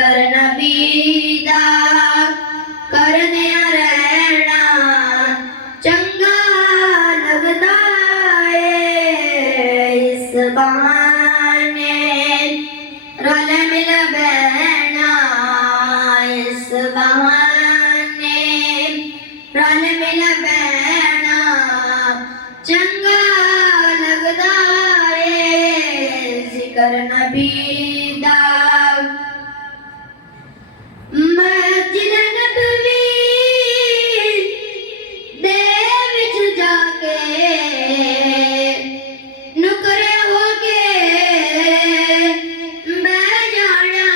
जिक्र नबी दा करदिया रहना चंगा लगदा है। इस बहाने रल मिल बहना, इस बहाने रल मिल बहना चंगा लगदा है। जिक्र नबी दा मस्जिद नबवी दे विच जाके नुकरे हो के बह जाना।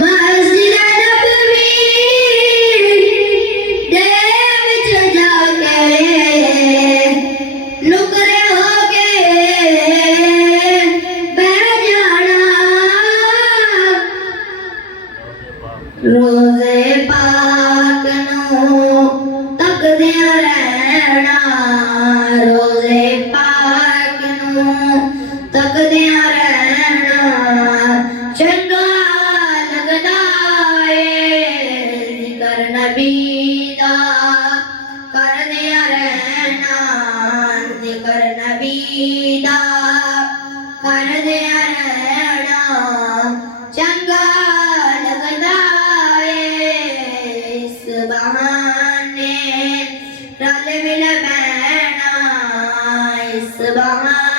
मस्जिद नबवी दे विच जाके नुकरे हो के बह जाना। रोज़े पाक नूं तकदिया रहना, रोज़े पाक नूं तकदिया रहना चंगा लगदा है। जिक्र नबी दा करदिया रहना, जिक्र नबी दा करदिया रहना चंगा लगदा है। इस बहाने रल मिल बहना, इस बहाने